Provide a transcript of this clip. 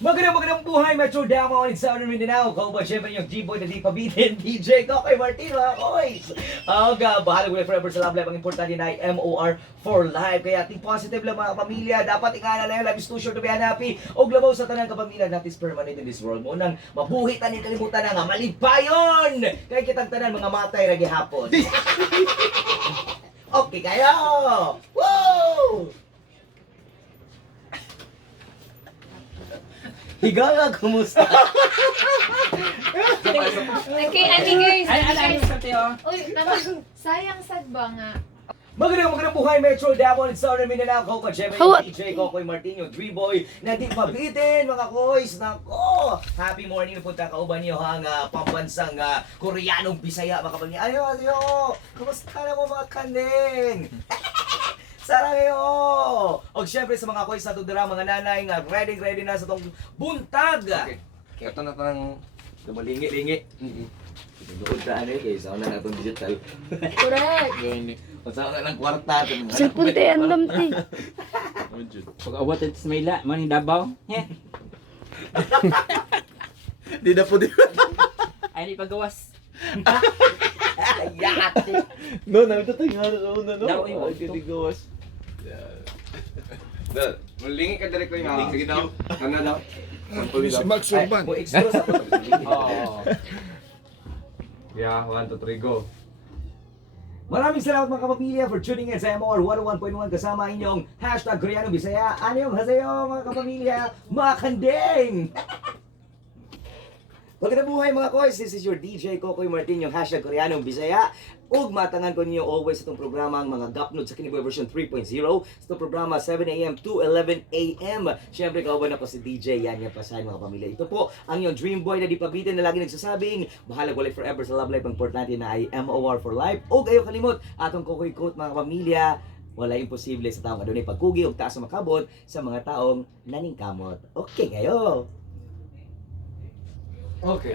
Magandang buhay, Metro DAVAO in Southern Mindanao. Kau ba siyempre yung G-Boy na di pabitin, DJ Kokoy Martin, mga koys. Bahala ko forever sa love life. Ang importante na ay MOR for life. Kaya think positive lang mga pamilya. Dapat ingana lang yung life is too short to be unhappy. O labaw sa tanang kapamilya natin is permanent in this world. Munang mabuhi tanin kalimutan na nga. Malipayon! Kaya kitang tanan mga matay ragi hapon. Okay kayo! Woo! Higa kumusta? Okay, ani guys. Ay, Uy, naman, sayang sad ba nga? Magandang buhay, Metro DAVAO in Southern Mindanao. Kokoy, siyempre yung DJ Kokoy Martin, yung Boy na di mabitin, mga koys. Nako! Happy morning, punta kauban niyo ang pambansang Koreanong Bisaya, mga kapatid. Ayo! Kumusta na mo mga kanding? Sarang iyo! O siyempre sa mga koys sa tudura, mga nanay nga ready na sa tong buntag. Okay. Ito na tanang Dumalingi-lingi. Doon sa ano kayo, sa una na itong digital. Correct. Sa una ng kwarta. Cellphone tayo ang lamti. pag awat sa Mayla, man yung Davao. Di na po di. Ay, di pagawas. Yate. No, nagtatanghala na una, no? Daw, yung Ay, titigawas. Malingi ka direct ko yung sige daw. Ano daw? Si Max Urban. Mo extra sa to. Oo. Yeah, 1, 2, 3, go. Maraming salamat mga kapamilya for tuning in sa MOR 101.1 kasama inyong hashtag Koreanong Bisaya. Anyong hasayo mga kapamilya, mga kandeng! Magandang buhay mga koys, this is your DJ Kokoy Martin, yung hashtag Koreanong Bisaya. Ug matangan ko ninyo always itong programa ang mga gapnod sa Kiniboy version 3.0. Sa itong programa 7 a.m. to 11 a.m. Siyempre kauban ako si DJ Yanya Pasay mga pamilya. Ito po ang yung dream boy na di pabitin na lagi nagsasabing bahala walay forever sa love life. Ang importante na ay MOR for life. O kayo kalimot atong Kokoy quote mga pamilya. Wala imposible sa taong adunay pagkugi o taas sa makabot sa mga taong naningkamot. Okay kayo. Okay.